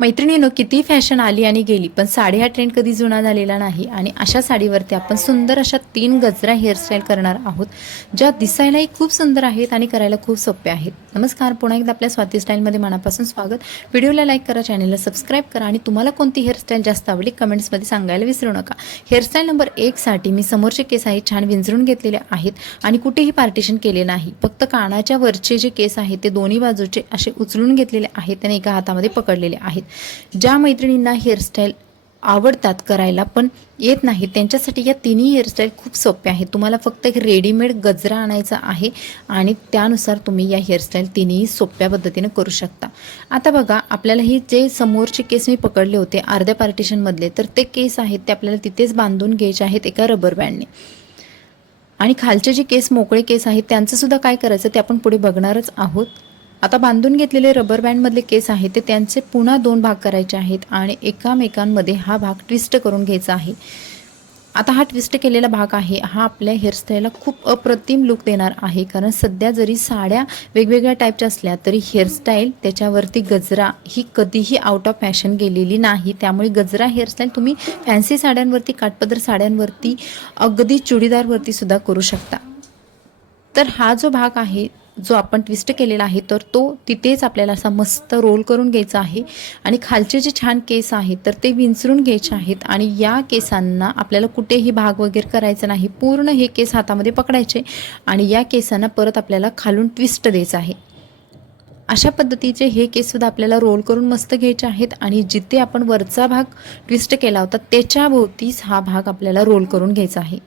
मैत्रिणींनो, किती फॅशन आली आणि गेली, पण साडी हा ट्रेंड कधी जुना झालेला नाही. आणि अशा साडीवरती आपण सुंदर अशा 3 गजरा हेअरस्टाईल करणार आहोत, ज्या दिसायलाही खूप सुंदर आहेत आणि करायला खूप सोप्या आहेत. नमस्कार, पुन्हा एकदा आपल्या स्वाती स्टाईलमध्ये मनापासून स्वागत. व्हिडिओला लाईक करा, चॅनलला सबस्क्राईब करा आणि तुम्हाला कोणती हेअरस्टाईल जास्त आवडली कमेंट्समध्ये सांगायला विसरू नका. हेअरस्टाईल नंबर 1 साठी मी समोरचे केस आहेत छान विंचरून घेतलेले आहेत आणि कुठेही पार्टिशन केले नाही. फक्त कानाच्या वरचे जे केस आहेत ते दोन्ही बाजूचे असे उचलून घेतलेले आहेत आणि एका हातामध्ये पकडलेले आहेत. ज्या मैत्रिणींना हेअरस्टाईल आवडतात करायला पण येत नाही, त्यांच्यासाठी या तिन्ही हेअरस्टाईल खूप सोप्या आहेत. तुम्हाला फक्त एक रेडीमेड गजरा आणायचा आहे आणि त्यानुसार तुम्ही या हेअरस्टाईल तिन्ही सोप्या पद्धतीने करू शकता. आता बघा, आपल्याला ही जे समोरचे केस मी पकडले होते अर्ध्या पार्टिशनमधले, तर ते केस आहेत ते आपल्याला तिथेच बांधून घ्यायचे आहेत एका रबर बँडने. आणि खालचे जे केस मोकळे केस आहेत त्यांचं सुद्धा काय करायचं ते आपण पुढे बघणारच आहोत. आता बांधून घेतलेले रबर बँडमधले केस आहेत ते त्यांचे पुन्हा 2 भाग करायचे आहेत आणि एकामेकांमध्ये हा भाग ट्विस्ट करून घ्यायचा आहे. आता हा ट्विस्ट केलेला भाग आहे हा आपल्या हेअरस्टाईलला खूप अप्रतिम लुक देणार आहे. कारण सध्या जरी साड्या वेगवेगळ्या टाईपच्या असल्या तरी हेअरस्टाईल त्याच्यावरती गजरा ही कधीही आउट ऑफ फॅशन गेलेली नाही. त्यामुळे गजरा हेअरस्टाईल तुम्ही फॅन्सी साड्यांवरती, काठपदर साड्यांवरती, अगदी चुडीदारवरती सुद्धा करू शकता. तर हा जो भाग आहे जो आपण ट्विस्ट केलेला आहे तर तो तिथेच आपल्याला असा मस्त रोल करून घ्यायचा आहे. आणि खालचे जे छान केस आहेत तर ते विंचरून घ्यायचे आहेत आणि या केसांना आपल्याला कुठेही भाग वगैरे करायचा नाही. पूर्ण हे केस हातामध्ये पकडायचे आणि या केसांना परत आपल्याला खालून ट्विस्ट द्यायचं आहे. अशा पद्धतीचे हे केससुद्धा आपल्याला रोल करून मस्त घ्यायचे आहेत आणि जिथे आपण वरचा भाग ट्विस्ट केला होता त्याच्याभोवतीच हा भाग आपल्याला रोल करून घ्यायचा आहे.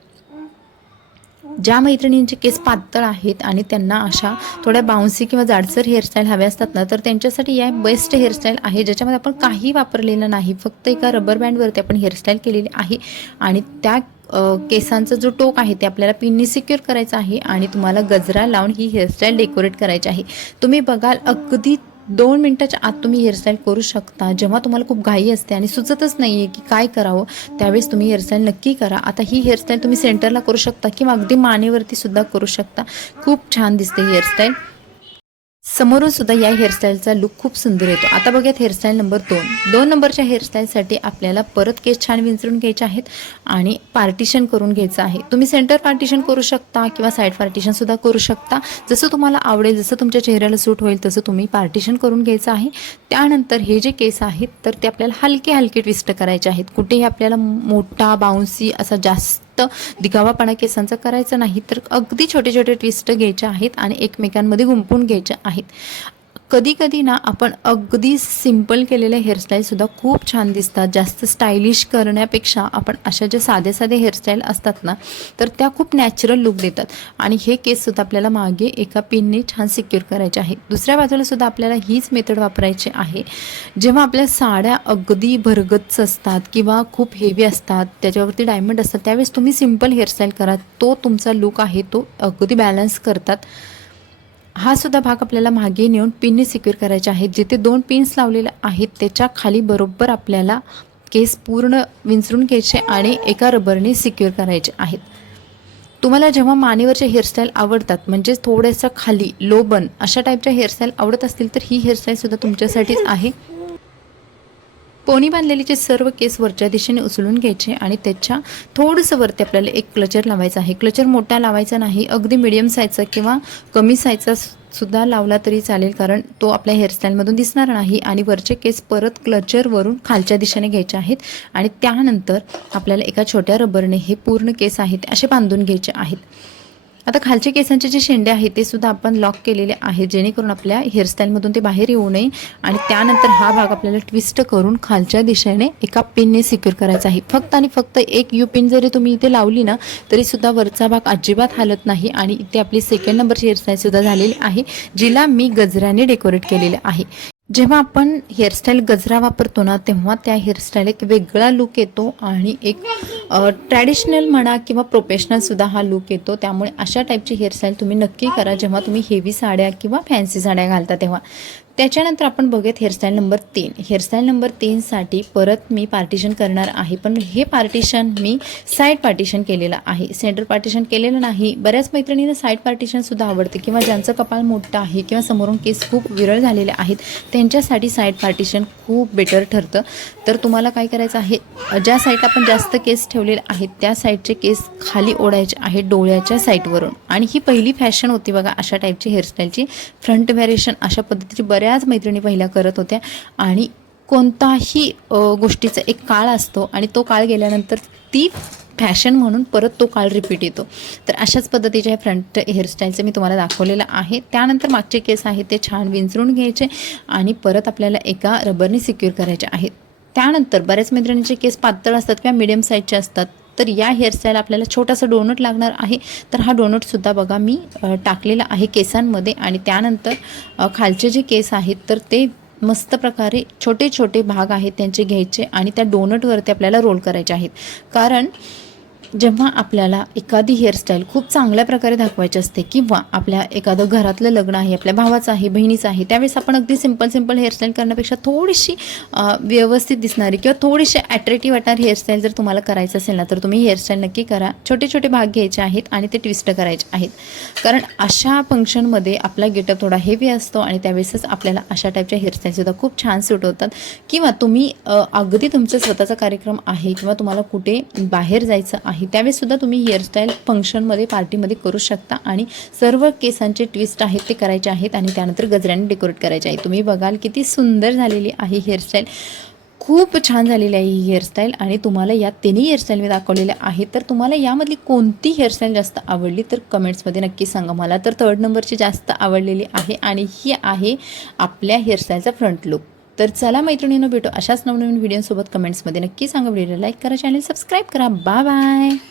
ज्या मैत्रिणींचे केस पातळ आहेत आणि त्यांना अशा थोड्या बाउन्सी किंवा जाडसर हेअरस्टाईल हव्या असतात ना, तर त्यांच्यासाठी या बेस्ट हेअरस्टाईल आहे ज्याच्यामध्ये आपण काही वापरलेलं नाही. फक्त एका रबर बँडवरती आपण हेअरस्टाईल केलेली आहे आणि त्या केसांचा जो टोक आहे ते आपल्याला पिननी सिक्युअर करायचं आहे आणि तुम्हाला गजरा लावून ही हेअरस्टाईल डेकोरेट करायची आहे. तुम्ही बघाल अगदी 2 मिनिटाच्या आत तुम्ही हेअरस्टाईल करू शकता. जेव्हा तुम्हाला खूप घाई असते आणि सुचतच नाही आहे की काय करावं, त्यावेळेस तुम्ही हेअरस्टाईल नक्की करा. आता ही हेअरस्टाईल तुम्ही सेंटरला करू शकता किंवा अगदी मानेवरती सुद्धा करू शकता. खूप छान दिसते हेअरस्टाईल. समोरून सुद्धा या हेअरस्टाईलचा लुक खूप सुंदर येतो. आता बघूयात हेअरस्टाईल नंबर 2 नंबरच्या हेअरस्टाईलसाठी आपल्याला परत केस छान विंचरून घ्यायचे आहेत आणि पार्टिशन करून घ्यायचं आहे. तुम्ही सेंटर पार्टिशन करू शकता किंवा साईड पार्टिशन सुद्धा करू शकता. जसं तुम्हाला आवडेल, जसं तुमच्या चेहऱ्याला सूट होईल तसं तुम्ही पार्टिशन करून घ्यायचं आहे. त्यानंतर हे जे केस आहेत तर ते आपल्याला हलके हलके ट्विस्ट करायचे आहेत. कुठेही आपल्याला मोठा बाउन्सी असा जास्त दिखावापणा केसांचा करायचा नाही, तर अगदी छोटे छोटे ट्विस्ट घ्यायचे आहेत आणि एकमेकांमध्ये गुंपून घ्यायचे आहेत. कधी कधी ना आपण अगदी सिंपल केलेल्या हेअरस्टाईलसुद्धा खूप छान दिसतात. जास्त स्टायलिश करण्यापेक्षा आपण अशा ज्या साधे साधे हेअरस्टाईल असतात ना, तर त्या खूप नॅचरल लुक देतात. आणि हे केससुद्धा आपल्याला मागे एका पिनने छान सिक्युअर करायचे आहे. दुसऱ्या बाजूला सुद्धा आपल्याला हीच मेथड वापरायची आहे. जेव्हा आपल्या साड्या अगदी भरगच्च असतात किंवा खूप हेवी असतात, त्याच्यावरती डायमंड असतात, त्यावेळेस तुम्ही सिंपल हेअरस्टाईल करा. तो तुमचा लुक आहे तो अगदी बॅलन्स करतात. हा सुद्धा भाग आपल्याला मागे नेऊन पिनने सिक्युअर करायचे आहेत. जिथे 2 पिन्स लावलेले आहेत त्याच्या खाली बरोबर आपल्याला केस पूर्ण विंचरून घ्यायचे आणि एका रबरने सिक्युअर करायचे आहेत. तुम्हाला जेव्हा मानेवरचे हेअरस्टाईल आवडतात, म्हणजे थोडंसं खाली लो बन अशा टाईपच्या हेअरस्टाईल आवडत असतील तर ही हेअरस्टाईलसुद्धा तुमच्यासाठीच आहे. पोनी बांधलेले जे सर्व केस वरच्या दिशेने उचलून घ्यायचे आणि त्याच्या थोडंसं वरती आपल्याला एक क्लचर लावायचा आहे. क्लचर मोठा लावायचा नाही, अगदी मिडियम साईजचा किंवा कमी साईजचा सुद्धा लावला तरी चालेल, कारण तो आपल्या हेअरस्टाईलमधून दिसणार नाही. आणि वरचे केस परत क्लचरवरून खालच्या दिशेने घ्यायचे आहेत आणि त्यानंतर आपल्याला एका छोट्या रबरने हे पूर्ण केस आहेत असे बांधून घ्यायचे आहेत. आता खालचे केसांचे जे शेंडे आहेत ते सुद्धा आपण लॉक केलेले आहेत, जेणेकरून आपल्या हेअरस्टाईलमधून ते बाहेर येऊ नये. आणि त्यानंतर हा भाग आपल्याला ट्विस्ट करून खालच्या दिशेने एका पिनने सिक्युअर करायचा आहे. फक्त आणि फक्त एक यू पिन जरी तुम्ही इथे लावली ना, तरी सुद्धा वरचा भाग अजिबात हालत नाही. आणि इथे आपली 2nd नंबरची हेअरस्टाईल सुद्धा झालेली आहे, जिला मी गजऱ्याने डेकोरेट केलेले आहे. जेव्हा आपण हेअरस्टाईल गजरा वापरतो ना, तेव्हा त्या हेअरस्टाईल एक वेगळा लुक येतो आणि एक ट्रॅडिशनल म्हणा किंवा प्रोफेशनलसुद्धा हा लुक येतो. त्यामुळे अशा टाईपची हेअरस्टाईल तुम्ही नक्की करा जेव्हा तुम्ही हेवी साड्या किंवा फॅन्सी साड्या घालता तेव्हा. त्याच्यानंतर आपण बघूयात हेअरस्टाईल नंबर 3. हेअरस्टाईल नंबर 3साठी परत मी पार्टिशन करणार आहे, पण हे पार्टिशन मी साईड पार्टिशन केलेलं आहे, सेंटर पार्टिशन केलेलं नाही. बऱ्याच मैत्रिणींना साईड पार्टिशनसुद्धा आवडते किंवा ज्यांचं कपाळ मोठं आहे किंवा समोरून केस खूप विरळ झालेले आहेत त्यांच्यासाठी साईड पार्टिशन खूप बेटर ठरतं. तर तुम्हाला काय करायचं आहे, ज्या साईडला आपण जास्त केस ठेवलेले आहेत त्या साईडचे केस खाली ओढायचे आहेत डोळ्याच्या साईडवरून. आणि ही पहिली फॅशन होती बघा अशा टाईपची हेअरस्टाईलची, फ्रंट व्हेरिएशन अशा पद्धतीची बऱ्याच मैत्रिणी पहिल्या करत होत्या. आणि कोणताही गोष्टीचा एक काळ असतो आणि तो काळ गेल्यानंतर ती फॅशन म्हणून परत तो काळ रिपीट येतो. तर अशाच पद्धतीच्या फ्रंट हेअरस्टाईलचं मी तुम्हाला दाखवलेलं आहे. त्यानंतर मागचे केस आहेत ते छान विंचरून घ्यायचे आणि परत आपल्याला एका रबरने सिक्युअर करायचे आहेत. त्यानंतर बऱ्याच मैत्रिणींचे केस पातळ असतात किंवा मिडियम साईजचे असतात, तर या हेअरस्टाईल आपल्याला छोटासा डोनट लागणार आहे. तर हा डोनटसुद्धा बघा मी टाकलेला आहे केसांमध्ये. आणि त्यानंतर खालचे जे केस आहेत तर ते मस्त प्रकारे छोटे छोटे भाग आहेत त्यांचे घ्यायचे आणि त्या डोनटवरती आपल्याला रोल करायचे आहेत. कारण जेव्हा आपल्याला एखादी हेअरस्टाईल खूप चांगल्या प्रकारे दाखवायची असते किंवा आपल्या एखादं घरातलं लग्न आहे, आपल्या भावाचं आहे, बहिणीचं आहे, त्यावेळेस आपण अगदी सिंपल हेअरस्टाईल करण्यापेक्षा थोडीशी व्यवस्थित दिसणारी किंवा थोडीशी ॲट्रॅक्टिव्ह वाटणारी हेअरस्टाईल जर तुम्हाला करायचं असेल ना तर तुम्ही हेअरस्टाईल नक्की करा. छोटे छोटे भाग घ्यायचे आहेत आणि ते ट्विस्ट करायचे आहेत. कारण अशा फंक्शनमध्ये आपला गेटअप थोडा हेवी असतो आणि त्यावेळेसच आपल्याला अशा टाईपच्या हेअरस्टाईलसुद्धा खूप छान सूट होतात. किंवा तुम्ही अगदी तुमचा स्वतःचा कार्यक्रम आहे किंवा तुम्हाला कुठे बाहेर जायचं आहे त्यावेळेसुद्धा तुम्ही हेअरस्टाईल फंक्शनमध्ये पार्टीमध्ये करू शकता. आणि सर्व केसांचे ट्विस्ट आहेत ते करायचे आहेत आणि त्यानंतर गजऱ्याने डेकोरेट करायचे आहे. तुम्ही बघाल किती सुंदर झालेली आहे हेअरस्टाईल, खूप छान झालेली आहे ही हेअरस्टाईल. आणि तुम्हाला या तिन्ही हेअरस्टाईल मी दाखवलेल्या आहेत. तर तुम्हाला यामधली कोणती हेअरस्टाईल जास्त आवडली तर कमेंट्समध्ये नक्की सांगा. मला तर 3rd नंबरची जास्त आवडलेली आहे आणि ही आहे आपल्या हेअरस्टाईलचा फ्रंट लुक. तर चला मैत्रिणींनो भेटू अशाच नवनवीन व्हिडिओसोबत. कमेंट्समध्ये नक्की सांगा. व्हिडिओला लाईक करा, चॅनल सबस्क्राईब करा. Bye bye.